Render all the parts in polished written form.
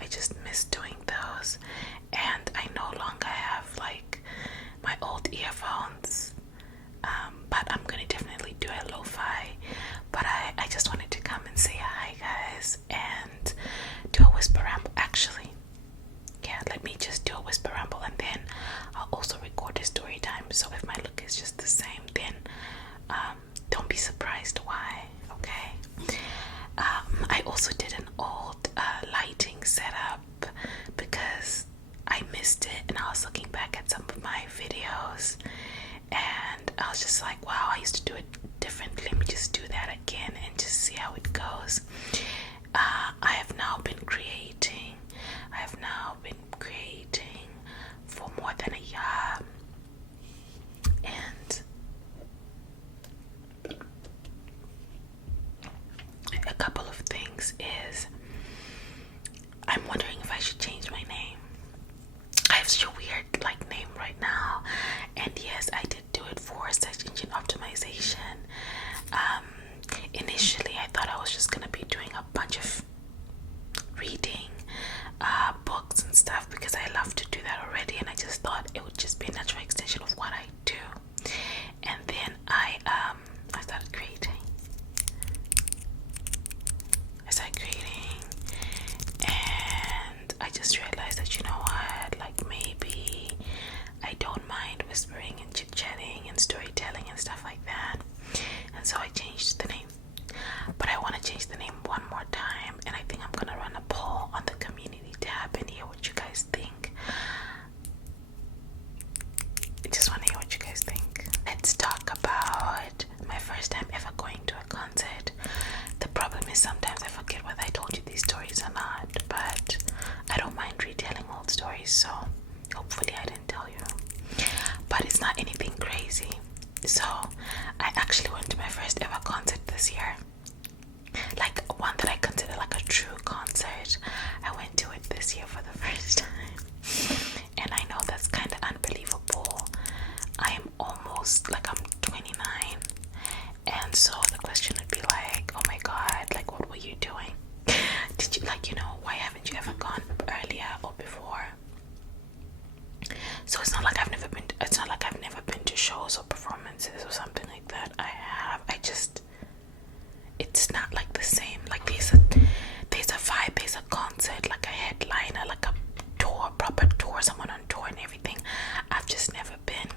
I just miss doing those. And I no longer have like my old earphones. But I'm gonna definitely do a lo-fi. But I just wanted to come and say hi, guys, and do a whisper ramble. Actually, yeah, let me just do a whisper ramble, and then I'll also record a story time. So if my look is just the same, then don't be surprised why. Okay. I also did an old lighting setup because I missed it, and I was looking back at some of my videos, and I was just like, wow, I used to do it differently. Let me just do that again and just see how it goes. I have now been creating for more than a year, and a couple of things is I'm wondering if I should change my name. I have such a weird like name right now, and yes, I did do it for search engine optimization. Initially I thought I was just gonna be doing a bunch of reading books and stuff because I love to do that already, and I just thought it would just be a natural extension of what I do. And then I started creating. And I just realized that, you know what, like maybe I don't mind whispering and chit-chatting and storytelling and stuff like that. And so I changed the name. But I want to change the name one more time, and I think I'm gonna run a poll on the community tab and hear what you guys think. I just want to hear what you guys think. Let's talk about my first time ever going to a concert. The problem is sometimes I forget whether I told you these stories or not, but I don't mind retelling old stories, so hopefully I didn't tell you. But it's not anything crazy. So I actually went to my first ever concert this year, like one that I consider like a true concert. I went to it this year for the first time, and I know that's kind of unbelievable. I am almost like I'm 29, and so the question would be like, oh my god, like what were you doing? Did you, like, you know, why haven't you ever gone earlier or before? So it's not like I've never been to shows or performances or something like that. I have. It's not like the same. Like there's a vibe, there's a concert, like a headliner, like a tour, proper tour, someone on tour and everything. I've just never been.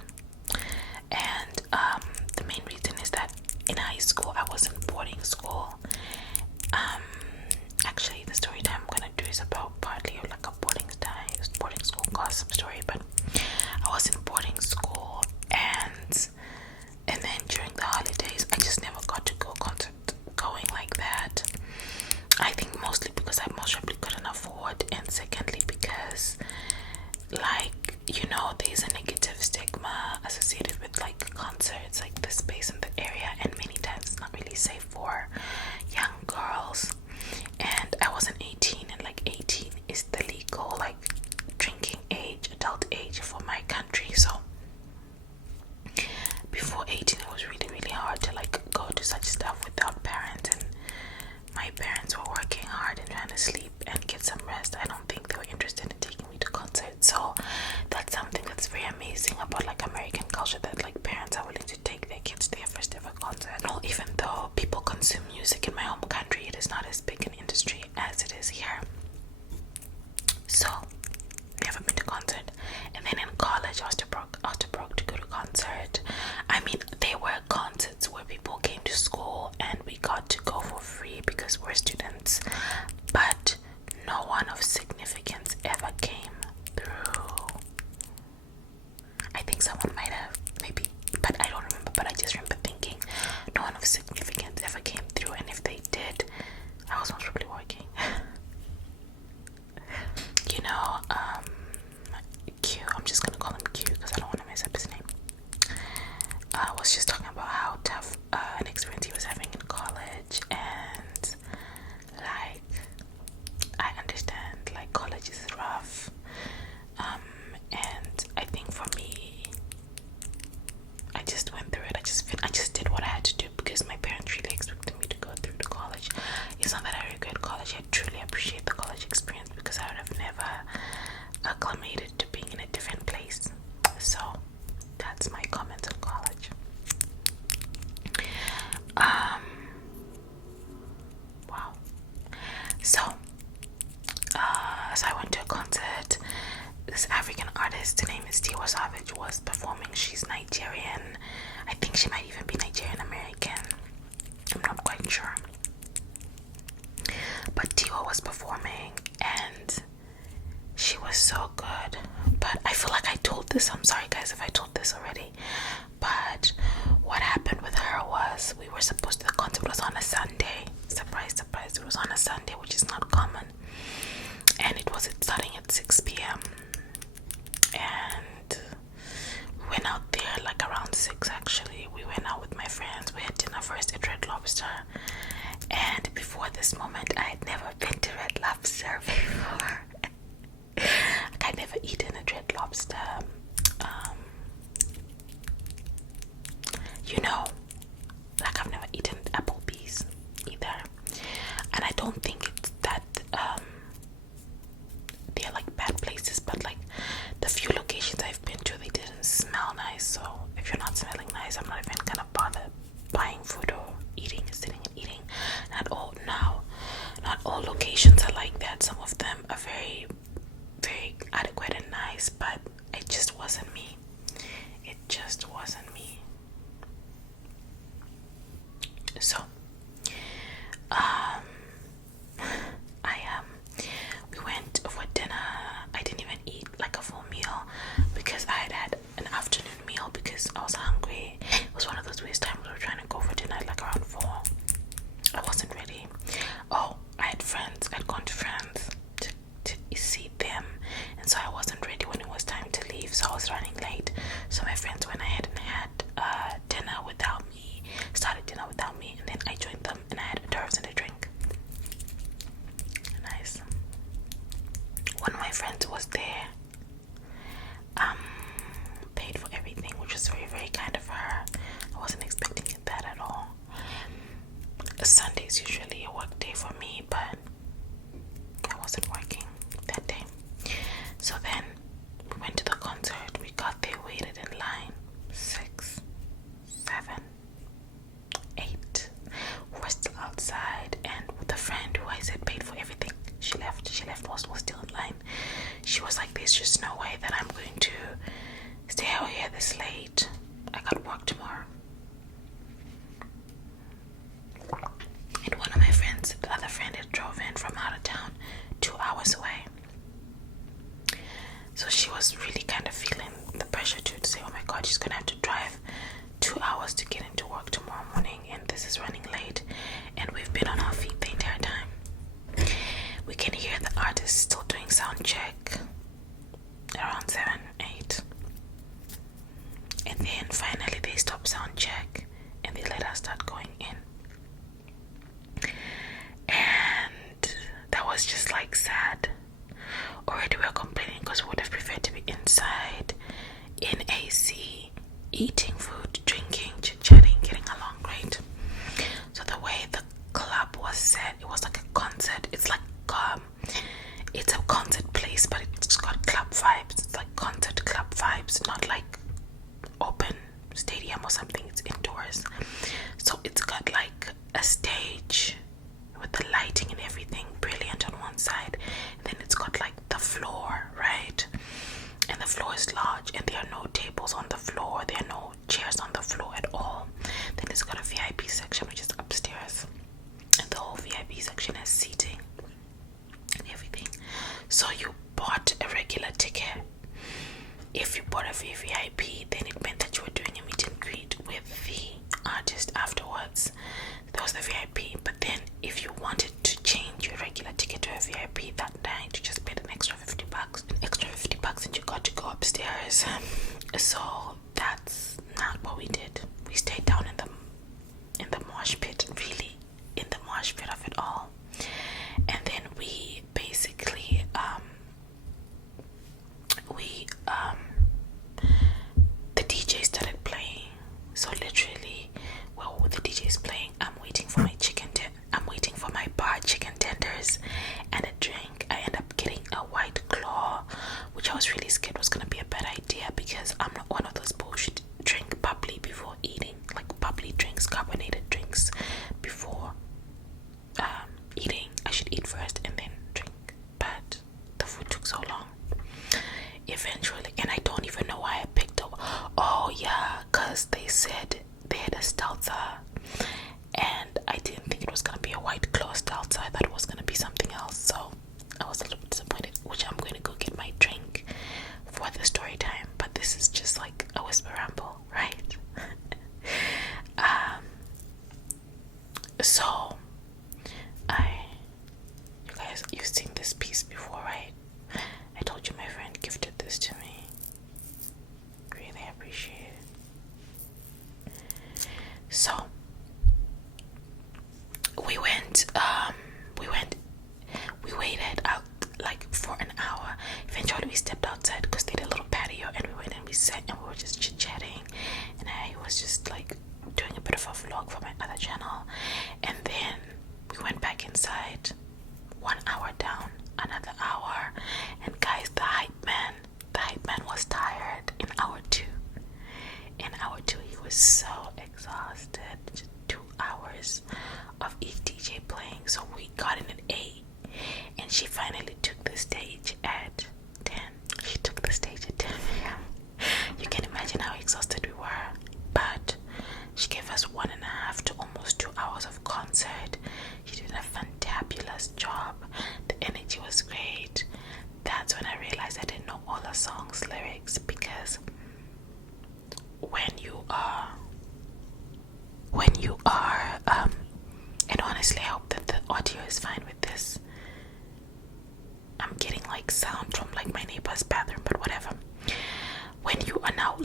And the main reason is that in high school I was in boarding school. Actually the story time I'm gonna do is about partly like a boarding school gossip story, but I was in boarding school, and then during the holidays I just never got to go concert going like that. I think mostly because I most probably couldn't afford, and secondly because, like, you know, there's a negative stigma associated with like concerts, like the space in the area, and many times it's not really safe for young girls. And I wasn't 18, and like 18 is the legal like drinking age, adult age for my country. So before 18 it was really, really hard to like go to such stuff without parents, and my parents were working hard and trying to sleep and get some rest. I don't think they were interested in taking me to concerts. So that's something that's very amazing about like American culture, that like parents are willing to take their kids to their first ever concert. Well, even though people consume music in my home country, it is not as big an industry as it is here. So never been to concert. And then in college I was too broke to go to concert. I mean, there were concerts where people came to school and we got to go for free because we're students, but no one of significance ever came through. I think someone might have, maybe, but I don't remember. But I just remember thinking no one of significance ever came through, and if they did, I was most probably working. You know, Q, I'm just gonna call him Q because I don't want to mess up his name. Was just talking about how tough an experience he was having in college, and like I understand, like college is rough, and I think for me, I just went through it. I just did what I had to do because my parents really expected me to go through to college. It's not that I regret college. I truly appreciate the college experience because I So I went to a concert. This African artist, her name is Tiwa Savage, was performing. She's Nigerian. I think she might even be Nigerian American. I'm not quite sure. But Tiwa was performing and she was so good. But I feel like I told this. I'm sorry guys if I told this already. But what happened with her was we were supposed to, the concert was on a Sunday. Surprise, surprise, it was on a Sunday, which is not common. And it was starting at 6 p.m. And we went out there like around 6 actually. We went out with my friends. We had dinner first at Red Lobster. And before this moment, I had never been to Red Lobster before. Like I'd never eaten at Red Lobster. You know, like I've never eaten Applebee's either. And I don't think it's that they're like bad places, but like the few locations I've been to, they didn't smell nice. So if you're not smelling nice, I'm not even gonna bother buying food or eating, sitting and eating. Not all locations are like that. Some of them are very, very adequate and nice, but it just wasn't me. It just wasn't me. So we went for dinner. I didn't even eat like a full meal because I had an afternoon meal because I was hungry. It was one of those weird times we were trying to go for dinner like around 4. I wasn't ready. Oh, I had gone to friends to see them, and so I wasn't ready when it was time to leave, so I was running late. So my friends went ahead and had dinner without me, started dinner without me, and then I joined them and I had hors d'oeuvres and a drink. Nice. One of my friends was there, paid for everything, which was very, very kind of her. I wasn't expecting that at all. Sunday is usually a work day for me, but I wasn't working that day. So then we went to the concert. We got there, waited in line. 6, 7, 8. We were still outside, and with a friend who I said paid for everything, she left whilst we were still in line. She was like, there's just no way that I'm going to stay out here this late. I got work tomorrow. And one of my friends, the other friend, had drove in from out of town 2 hours away. So she was really kind of feeling the pressure to say, oh my god, she's gonna have to drive 2 hours to get into work tomorrow morning, and this is running late, and we've been on our feet the entire time. We can hear the artist still doing sound check around 7, 8. And then finally they stopped sound check and they let us start going in. And that was just like sad. Already we were complaining because we would have preferred to be inside in AC, eating food, drinking, chit-chatting, getting along great. So the way the club was set, it was like a concert. It's like it's a concert place, but it's got club vibes. It's like concert club vibes, not like open stadium or something. It's indoors, so it's got like a stage with the lighting and everything brilliant on one side, and then it's got like the floor, right? And the floor is large, and there are no tables on the floor, there are no chairs on the floor at all. Then it's got a VIP section which is upstairs, and the whole VIP section has seating and everything. So you bought a regular ticket. If you bought a VIP, then it meant that you were doing a meet and greet with the artist afterwards. That was the VIP. But then if you wanted to change your regular ticket to a VIP that night, you just paid an extra $50. An extra $50 and you got to go upstairs. So that's not what we did. We stayed down in the mosh pit, really in the mosh pit of it all. And then we basically the DJ started playing. So literally, well, with the DJ's playing, I'm waiting for my bar chicken tenders and a drink. I end up getting a White Claw, which I was really scared was gonna be a bad idea because I'm not one of those eventually, and I don't even know why I picked up. Oh yeah, because they said they had a Stelzer, and I didn't think it was gonna be a white claw Stelzer. I thought it was gonna be something else, so I was a little bit disappointed, which I'm going to go get my drink for the story time. But this is just like a whisper ramble, right? So you guys, you've seen this piece before, right? I told you my friend gifted this to me. Really appreciate it. So we waited out like for an hour. Eventually we stepped outside because they had a little patio, and we went and we sat and we were just chit-chatting, and I was just like doing a bit of a vlog for my other channel. And then we went back inside. 1 hour down, another hour, and guys, the hype man was tired. In hour two he was so exhausted. Just 2 hours of each DJ playing. So we got in at 8, and she finally took the stage at 10. She took the stage at 10 a.m. You can imagine how exhausted we were, but she gave us 1.5 to almost 2 hours of concert. She did a fantabulous job. The energy was great. That's when I realized I didn't know all the song's lyrics, because when you are and honestly, I hope that the audio is fine with this. I'm getting like sound from like my neighbor's bathroom, but whatever. When you are now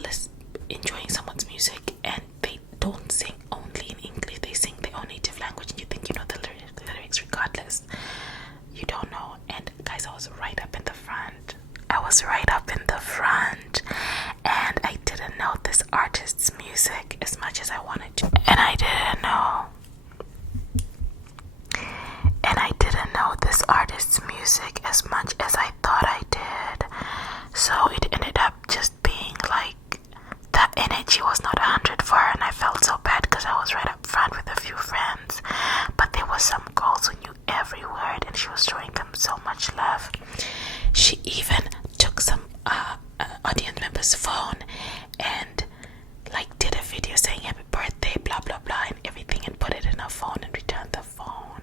enjoying someone's music and they don't sing only in English, they sing their own native language, and you think you know the lyrics regardless. You don't know. And guys, I was right up in the front, and I didn't know this artist's music as much as I wanted to, and I didn't know this artist's music as much as I thought I did. So it ended up just being like the energy was not 100 for her, and I felt so bad because I was right up front with a few friends, but there were some girls who knew every word, and she was showing them so much love. She even took some audience member's phone and like did a video saying happy birthday, blah blah blah, and everything, and put it in her phone and returned the phone.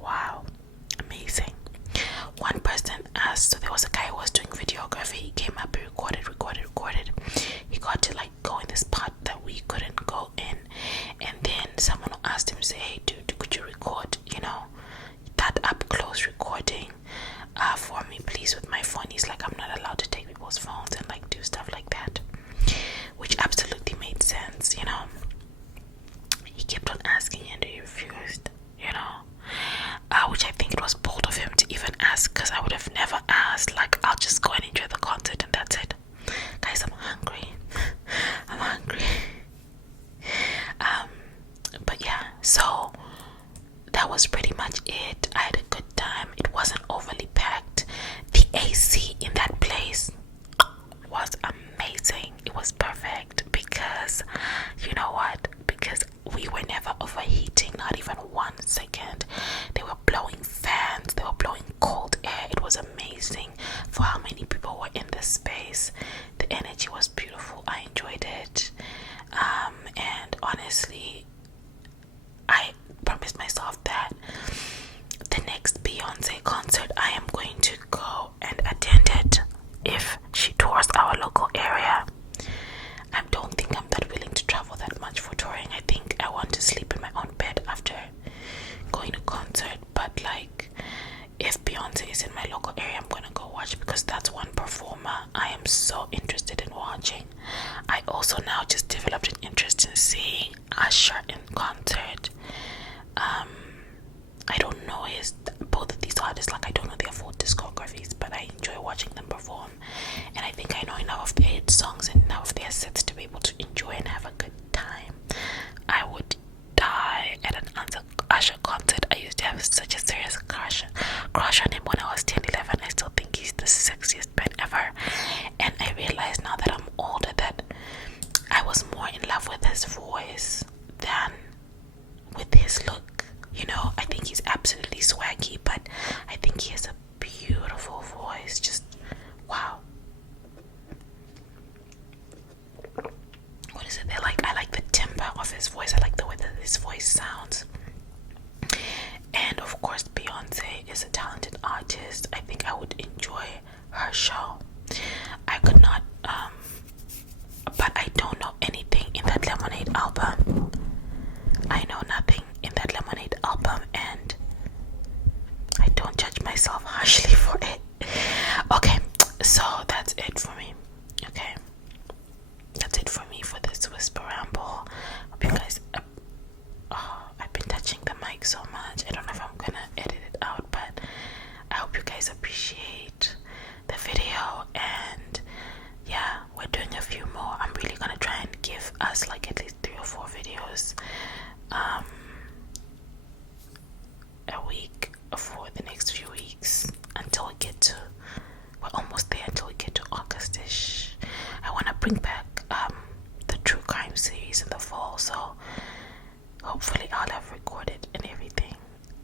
Wow, amazing. One person asked, so there was a guy who was doing videography. He came up, he recorded. He got to like go in this part that we couldn't go in, and then someone asked him, say, hey dude, could you record, that up close recording for me please with my phone. He's like, I'm not allowed to take people's phones and like do stuff like that, which absolutely made sense. He kept on asking and he refused, which I think it was bold of him to even ask, because I would have never asked. Like, I'll just go and enjoy the concert and that's it. Guys, I'm hungry. But yeah, so that was pretty much it. I had a good time. It wasn't overly packed. The AC in that place was amazing. It was perfect, because you know what? Because we were never overheating, not even 1 second. They were blowing fans, they were blowing cold air. It was amazing for how many people were in this space. The energy was beautiful. I enjoyed it. And honestly, I promised myself that the next Beyonce concert, I am going to go and attend it if she tours our local area. I don't think I'm that willing to travel that much for touring. I think I want to sleep in my own bed after going to concert. But like, if Beyonce is in my local area, I'm gonna go watch, because that's one performer I am so interested in watching. I also now just developed an interest in seeing Usher in concert. I don't know both of these artists, like I don't know their full discographies, but I enjoy watching them perform, and I think I know enough of their hit songs and enough of their sets to be able to enjoy and have a good time. I would die at an Usher concert. I used to have such a serious crush on him when I was 10, 11. I still think he's the sexiest man ever, and I realize now that I'm older that I was more in love with his voice than with his look. I think he's absolutely swaggy, but I think he has a show. I could not, but I don't know anything in that Lemonade album. I know nothing in that Lemonade album, and I don't judge myself harshly for it. Okay, so that's it for me. Okay, that's it for me for this whisper ramble. Hope you guys. I've been touching the mic so much. I don't know if I'm gonna edit it out, but I hope you guys appreciate the video. And yeah, we're doing a few more. I'm really gonna try and give us like at least 3 or 4 videos a week for the next few weeks until we get to, we're almost there, until we get to August-ish. I want to bring back the true crime series in the fall, so hopefully I'll have recorded and everything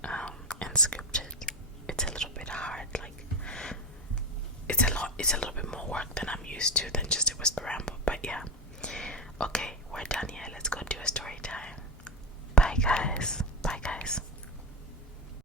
and scripted. It's a little bit hard, like it's a little bit more work than I'm used to, than just a whisper ramble, but yeah. Okay, we're done here.